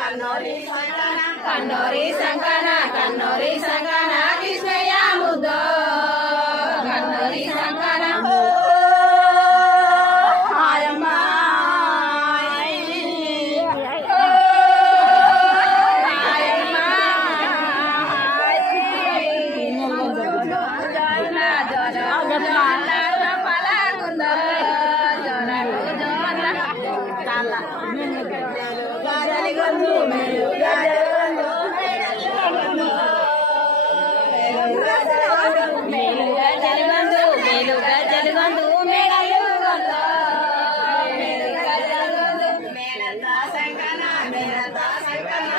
కన్నోరి సంకన కన్నోరి సంకన Krishnaiah ముద్దో. మేనతా సంకన మేనతా సంకన